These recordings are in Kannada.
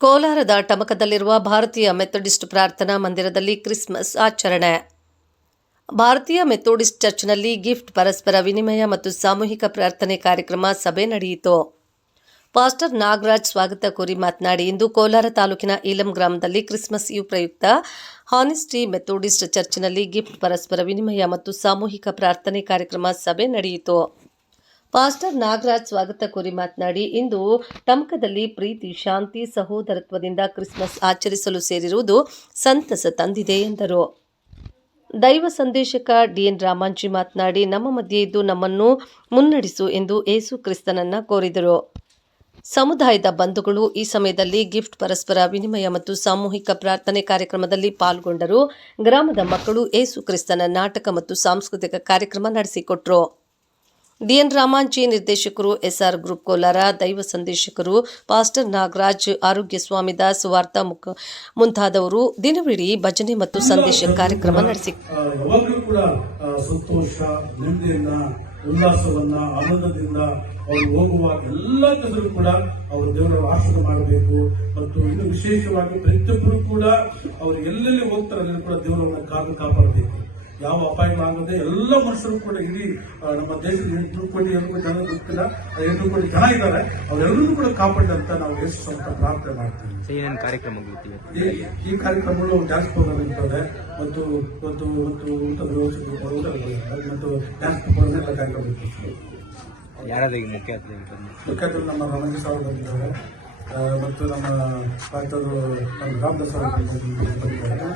ಕೋಲಾರದ ಟಮಕದಲ್ಲಿರುವ ಭಾರತೀಯ ಮೆಥೋಡಿಸ್ಟ್ ಪ್ರಾರ್ಥನಾ ಮಂದಿರದಲ್ಲಿ ಕ್ರಿಸ್ಮಸ್ ಆಚರಣೆ. ಭಾರತೀಯ ಮೆಥೋಡಿಸ್ಟ್ ಚರ್ಚ್ನಲ್ಲಿ ಗಿಫ್ಟ್, ಪರಸ್ಪರ ವಿನಿಮಯ ಮತ್ತು ಸಾಮೂಹಿಕ ಪ್ರಾರ್ಥನೆ ಕಾರ್ಯಕ್ರಮ ಸಭೆ ನಡೆಯಿತು. ಪಾಸ್ಟರ್ ನಾಗರಾಜ್ ಸ್ವಾಗತ ಕೋರಿ ಮಾತನಾಡಿ, ಇಂದು ಕೋಲಾರ ತಾಲೂಕಿನ ಈಲಂ ಗ್ರಾಮದಲ್ಲಿ ಕ್ರಿಸ್ಮಸ್ ಯು ಪ್ರಯುಕ್ತ. ಹಾನೆಸ್ಟಿ ಮೆಥೋಡಿಸ್ಟ್ ಚರ್ಚ್ನಲ್ಲಿ ಗಿಫ್ಟ್, ಪರಸ್ಪರ ವಿನಿಮಯ ಮತ್ತು ಸಾಮೂಹಿಕ ಪ್ರಾರ್ಥನೆ ಕಾರ್ಯಕ್ರಮ ಸಭೆ ನಡೆಯಿತು. ಪಾಸ್ಟರ್ ನಾಗರಾಜ್ ಸ್ವಾಗತ ಕೋರಿ ಮಾತನಾಡಿ, ಇಂದು ಟಮಕದಲ್ಲಿ ಪ್ರೀತಿ, ಶಾಂತಿ, ಸಹೋದರತ್ವದಿಂದ ಕ್ರಿಸ್ಮಸ್ ಆಚರಿಸಲು ಸೇರಿರುವುದು ಸಂತಸ ತಂದಿದೆ ಎಂದರು. ದೈವ ಸಂದೇಶಕ ಡಿಎನ್ ರಾಮಾಂಜಿ ಮಾತನಾಡಿ, ನಮ್ಮ ಮಧ್ಯೆ ಇದ್ದು ನಮ್ಮನ್ನು ಮುನ್ನಡೆಸು ಎಂದು ಏಸು ಕ್ರಿಸ್ತನನ್ನ ಕೋರಿದರು. ಸಮುದಾಯದ ಬಂಧುಗಳು ಈ ಸಮಯದಲ್ಲಿ ಗಿಫ್ಟ್, ಪರಸ್ಪರ ವಿನಿಮಯ ಮತ್ತು ಸಾಮೂಹಿಕ ಪ್ರಾರ್ಥನೆ ಕಾರ್ಯಕ್ರಮದಲ್ಲಿ ಪಾಲ್ಗೊಂಡರು. ಗ್ರಾಮದ ಮಕ್ಕಳು ಏಸು ಕ್ರಿಸ್ತನ ನಾಟಕ ಮತ್ತು ಸಾಂಸ್ಕೃತಿಕ ಕಾರ್ಯಕ್ರಮ ನಡೆಸಿಕೊಟ್ರು. ಡಿಎನ್ ರಾಮಾಂಜಿ ನಿರ್ದೇಶಕರು ಎಸ್ಆರ್ ಗ್ರೂಪ್ ಕೋಲಾರ ದೈವ ಸಂದೇಶಕರು ಪಾಸ್ಟರ್ ನಾಗರಾಜ್, ಆರೋಗ್ಯ ಸ್ವಾಮಿ ದಾಸ್, ವಾರ್ತಾ ಮುಖ ಮುಂತಾದವರು ದಿನವಿಡೀ ಭಜನೆ ಮತ್ತು ಸಂದೇಶ ಕಾರ್ಯಕ್ರಮ ನಡೆಸಿ ಕೂಡ ಸಂತೋಷ, ನೆಮ್ಮದಿಯನ್ನ, ಉಲ್ಲಾಸವನ್ನ, ಆನಂದದಿಂದ ಅವರು ಹೋಗುವ ಎಲ್ಲ ಜನರು ಕೂಡ ಅವರು ದೇವರ ಆಶ್ರಯ ಮಾಡಬೇಕು. ಮತ್ತು ಇನ್ನು ವಿಶೇಷವಾಗಿ ಪ್ರತಿಯೊಬ್ಬರು ಕೂಡ ಅವರು ಎಲ್ಲೆಲ್ಲಿ ಹೋಗ್ತಾರೆ ಕೂಡ ದೇವರನ್ನ ಕಾದು ಕಾಪಾಡಬೇಕು. ಯಾವ ಅಪಾಯಗಳಾಗದೆ ಎಲ್ಲ ಮನುಷ್ಯರು ಕೂಡ ಇಡೀ ನಮ್ಮ ದೇಶದ ಎಂಟು ಕೋಟಿ ಎರಡು ಜನ ಗೊತ್ತಿಲ್ಲ ಎಂಟು ಕೋಟಿ ಜನ ಇದ್ದಾರೆ ಅವರೆಲ್ಲರೂ ಕೂಡ ಕಾಪಾಡಂತ ನಾವು ಎಷ್ಟು ಅಂತ ಪ್ರಾರ್ಥನೆ ಮಾಡ್ತೀವಿ. ಕಾರ್ಯಕ್ರಮಗಳು ಈ ಈ ಕಾರ್ಯಕ್ರಮಗಳು ಡ್ಯಾನ್ಸ್ ಪ್ರೋಗ್ರಾಮ್ ಇರ್ತದೆ ಮತ್ತು ಮತ್ತು ಮತ್ತು ಊಟದ ವ್ಯವಸ್ಥೆ ಮತ್ತು ಡ್ಯಾನ್ಸ್ ಪ್ರೋಗ್ರಾಮ್ ಎಲ್ಲ ಕಾರ್ಯಕ್ರಮ ಇರ್ತದೆ. ಯಾರಾದ ಮುಖ್ಯ ಮುಖ್ಯತರು ನಮ್ಮ ರಮೇಶ್ ಅವರು ಬಂದಿದ್ದಾರೆ. ಮತ್ತು ನಮ್ಮ ಡಾಕ್ಟರು ನಮ್ಮ ರಾಮದಾಸ್ ಬಂದಿದ್ದಾರೆ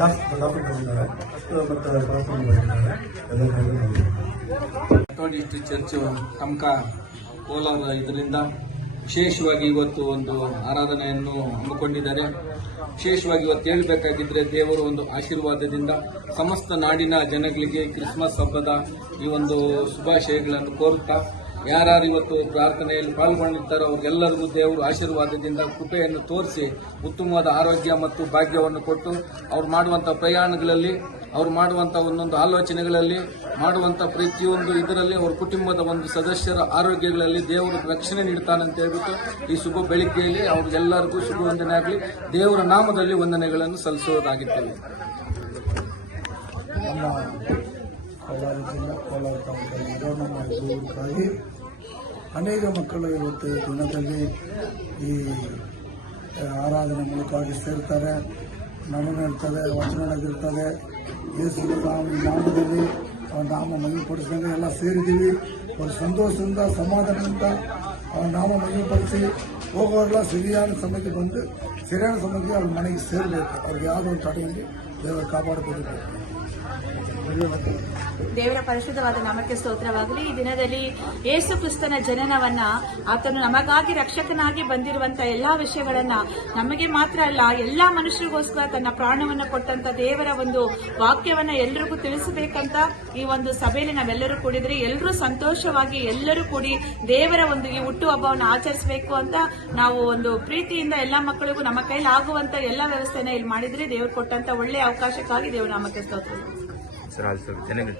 ಡಾಕ್ಟರ್ ಬಂದಿದ್ದಾರೆ ಮತ್ತು ಡಾಕ್ಟರ್ ಬಂದಿದ್ದಾರೆ. ಮೆಥೋಡಿಸ್ಟ್ ಚರ್ಚ್ ಟಮ್ಕ ಕೋಲಾರ ಇದರಿಂದ ವಿಶೇಷವಾಗಿ ಇವತ್ತು ಒಂದು ಆರಾಧನೆಯನ್ನು ಹಮ್ಮಿಕೊಂಡಿದ್ದಾರೆ. ವಿಶೇಷವಾಗಿ ಇವತ್ತು ಹೇಳಬೇಕಾಗಿದ್ದರೆ ದೇವರು ಒಂದು ಆಶೀರ್ವಾದದಿಂದ ಸಮಸ್ತ ನಾಡಿನ ಜನಗಳಿಗೆ ಕ್ರಿಸ್ಮಸ್ ಹಬ್ಬದ ಈ ಒಂದು ಶುಭಾಶಯಗಳನ್ನು ಕೋರುತ್ತಾ ಯಾರ್ಯಾರು ಇವತ್ತು ಪ್ರಾರ್ಥನೆಯಲ್ಲಿ ಪಾಲ್ಗೊಂಡಿದ್ದಾರೋ ಅವ್ರಿಗೆಲ್ಲರಿಗೂ ದೇವರು ಆಶೀರ್ವಾದದಿಂದ ಕೃಪೆಯನ್ನು ತೋರಿಸಿ ಉತ್ತಮವಾದ ಆರೋಗ್ಯ ಮತ್ತು ಭಾಗ್ಯವನ್ನು ಕೊಟ್ಟು ಅವ್ರು ಮಾಡುವಂಥ ಪ್ರಯಾಣಗಳಲ್ಲಿ, ಅವ್ರು ಮಾಡುವಂಥ ಒಂದೊಂದು ಆಲೋಚನೆಗಳಲ್ಲಿ, ಮಾಡುವಂಥ ಪ್ರತಿಯೊಂದು ಇದರಲ್ಲಿ ಅವ್ರ ಕುಟುಂಬದ ಒಂದು ಸದಸ್ಯರ ಆರೋಗ್ಯಗಳಲ್ಲಿ ದೇವರು ರಕ್ಷಣೆ ನೀಡ್ತಾನೆ ಅಂತ ಹೇಳ್ಬಿಟ್ಟು ಈ ಶುಭ ಬೆಳಿಗ್ಗೆಯಲ್ಲಿ ಅವ್ರಿಗೆಲ್ಲರಿಗೂ ಶುಭ ವಂದನೆ ಆಗಲಿ. ದೇವರ ನಾಮದಲ್ಲಿ ವಂದನೆಗಳನ್ನು ಸಲ್ಲಿಸೋದಾಗಿದ್ದೇವೆ ಕೋಲಾರ ಜಿಲ್ಲಾ, ಕೋಲಾರ ತಾಲೂಕಲ್ಲಿ ನಮ್ಮ ಅನೇಕ ಮಕ್ಕಳು ಇವತ್ತು ದಿನದಲ್ಲಿ ಈ ಆರಾಧನೆ ಮೂಲಕವಾಗಿ ಸೇರ್ತಾರೆ. ನಮನ ಇರ್ತದೆ ವಚನ ಇರ್ತದೆ ಯೇಸು ನಾಮ, ನಾಮದಲ್ಲಿ, ಅವನ ನಾಮ ಮಹಿಮೆಪಡಿಸಿದಂಗೆ ಎಲ್ಲ ಸೇರಿದ್ದೀವಿ. ಅವ್ರ ಸಂತೋಷದಿಂದ, ಸಮಾಧಾನದಿಂದ ಅವನ ನಾಮ ಪಡಿಸಿ ಹೋಗೋರೆಲ್ಲ ಸರಿಯಾದ ಸಮಯಕ್ಕೆ ಬಂದು, ಸರಿಯಾದ ಸಮಯಕ್ಕೆ ಅವ್ರ ಮನೆಗೆ ಸೇರಬೇಕು. ಅವ್ರಿಗೆ ಯಾವುದೋ ಒಂದು ತಡೆಯಲ್ಲಿ ದೇವರು ಕಾಪಾಡಬೇಕು ದೇವರ ಪರಿಶುದ್ಧವಾದ ನಾಮಕ್ಕೆ ಸ್ತೋತ್ರವಾಗಲಿ. ಈ ದಿನದಲ್ಲಿ ಯೇಸು ಕ್ರಿಸ್ತನ ಜನನವನ್ನ ಆತನು ನಮಗಾಗಿ ರಕ್ಷಕನಾಗಿ ಬಂದಿರುವಂತ ಎಲ್ಲಾ ವಿಷಯಗಳನ್ನ ನಮಗೆ ಮಾತ್ರ ಅಲ್ಲ, ಎಲ್ಲಾ ಮನುಷ್ಯರಿಗೋಸ್ಕರ ತನ್ನ ಪ್ರಾಣವನ್ನ ಕೊಟ್ಟಂತ ದೇವರ ಒಂದು ವಾಕ್ಯವನ್ನ ಎಲ್ಲರಿಗೂ ತಿಳಿಸಬೇಕಂತ ಈ ಒಂದು ಸಭೆಯಲ್ಲಿ ನಾವೆಲ್ಲರೂ ಕೂಡಿದ್ರೆ ಎಲ್ಲರೂ ಸಂತೋಷವಾಗಿ ಎಲ್ಲರೂ ಕೂಡಿ ದೇವರ ಒಂದು ಈ ಹುಟ್ಟು ಹಬ್ಬವನ್ನು ಆಚರಿಸಬೇಕು ಅಂತ ನಾವು ಒಂದು ಪ್ರೀತಿಯಿಂದ ಎಲ್ಲಾ ಮಕ್ಕಳಿಗೂ ನಮ್ಮ ಕೈಲಾಗುವಂತ ಎಲ್ಲಾ ವ್ಯವಸ್ಥೆನ ಇಲ್ಲಿ ಮಾಡಿದ್ರೆ ದೇವರು ಕೊಟ್ಟಂತ ಒಳ್ಳೆಯ ಅವಕಾಶಕ್ಕಾಗಿ ದೇವರ ನಾಮಕ್ಕೆ ಸ್ತೋತ್ರ. सराल से। चलेंगे।